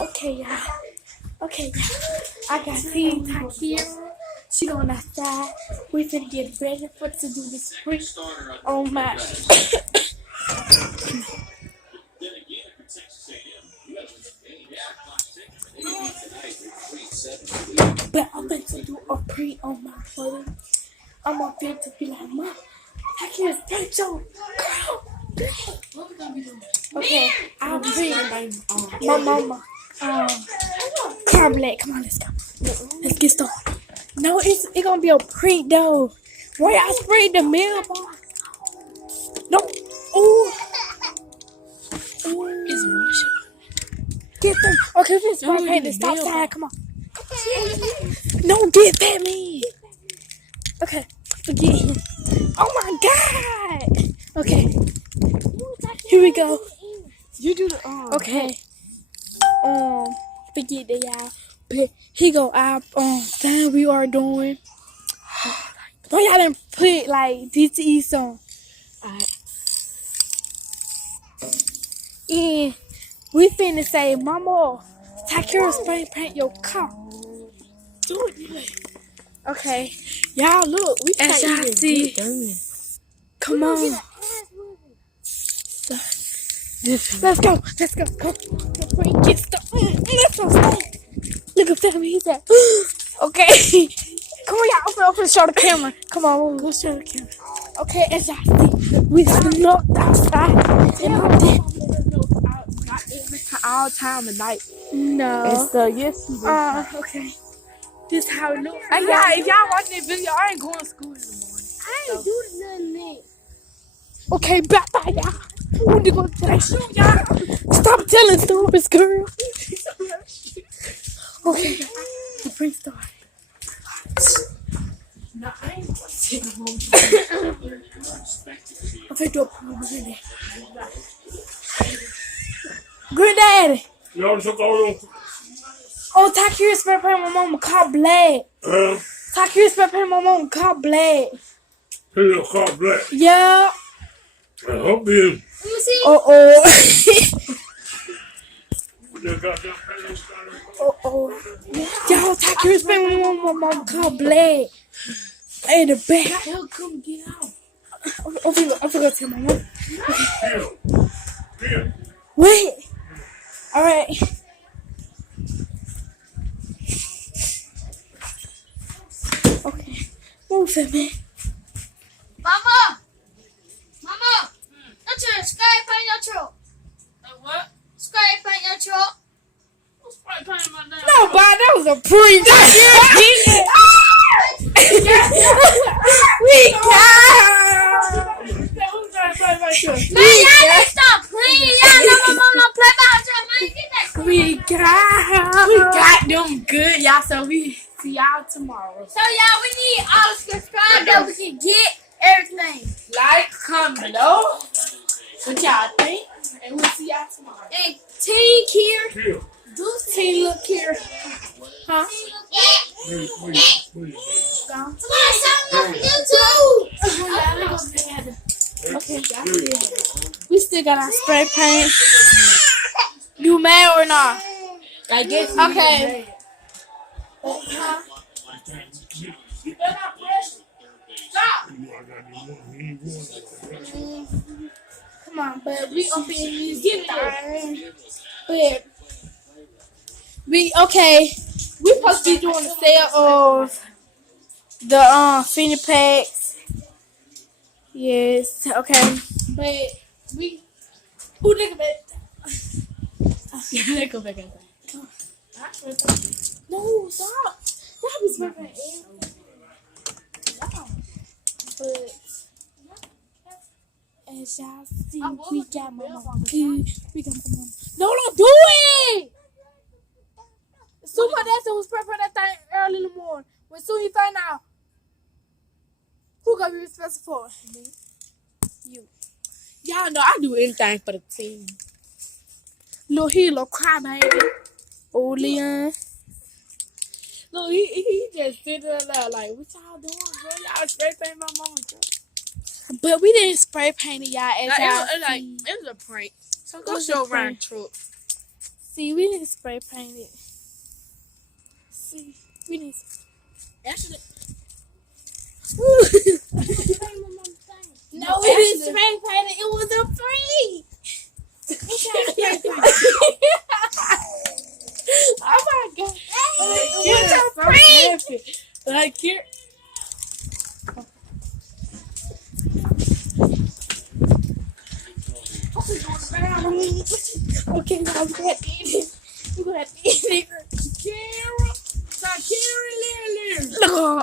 Okay, y'all. Okay, y'all. I got Team Takira. She going outside. We finna get ready for to do the sprint on my. But I'm going to do a pre on my brother. I'm up there to be like, Mom, Takira's sprint on. Girl, what we gonna be doing? Okay, I'll pre my mama. Car black. Come on, let's go. Let's get started. No, it's gonna be a pre though. Why I sprayed the mailbox? No. Ooh. It's Russia. Get them. Okay, let's spray paint the stop sign. Come on. No, get that me. Okay. Forget him. Oh my God. Okay. Here we go. You do the Okay. Forget that y'all. But he go out thing we are doing. Why y'all didn't put like DTE song? And we finna say, Mama, Takira spray paint your car. Do it. Okay. Y'all look, we can't even see. Come on. Let's go. Let's go. Go. Before he gets stuck. Let's go. Look at that. He's there. Okay. Come on, y'all. Open, show the camera. Come on. Go show the camera. Okay, as y'all see, we snuck outside. And I'm dead. all time of night. No. And so yes, we do. Okay. This how it looks. If y'all watching this video, I ain't going to school in the morning. I ain't doing nothing. Okay, bye y'all. When you go to shoot y'all? Stop telling stories, girl. Okay. The prank started. No, I ain't going to sit home. Okay, do a prank. Granddaddy. Oh, Takira spray paint my mama car black. Takira spray paint my mama car black. Your car black. Yeah. I hope you. Let me see. Uh-oh. Y'all, Takira spray paint my mama car black. Hey, the back. He'll come get out. I forgot to tell my mom. Okay. Wait. All right. Okay. Move it, man. Mama! That's your spray paint your truck. What? Spray paint your truck. Who's spray painting my damn? No, but that was a pre. We got. Man, y'all need to stop playing. Y'all know my mom don't play by herself. Man, get that. We got them good, y'all. So we see y'all tomorrow. So, y'all, we need all the subscribers that we can get everything. Like, comment below what y'all think, and we'll see y'all tomorrow. And T here. T look here. Huh? Somebody sign up for YouTube. Okay, we still got our spray paint. You mad or not? I guess. Okay. You better not press. Stop. Come on, but we up in these things. But we supposed to be doing the sale of the fanny packs. Yes, okay. But we look at that. Yeah, let's go back inside. No, stop. Y'all be smoking everything. But as y'all see, we got my mama. We got my mama. No, don't do it! Super Dad was prepping that thing early in the morning. When soon you find out, who gonna be responsible for? Me. You. Y'all know I do anything for the team. Little little cry baby. Oh, Leon. Look, he just sitting there like, what y'all doing, bro? Y'all spray paint my mama truck. But we didn't spray paint it, y'all. As y'all It was a prank. So go show around the truck. See, we didn't spray paint it. See, we didn't. Actually, No, we didn't spray paint it. It was a free. Oh my god. Kira is so happy. Like, Kira. Okay, now we got to eat it. We got to eat it. Kira. Stop Kira, Lily. No.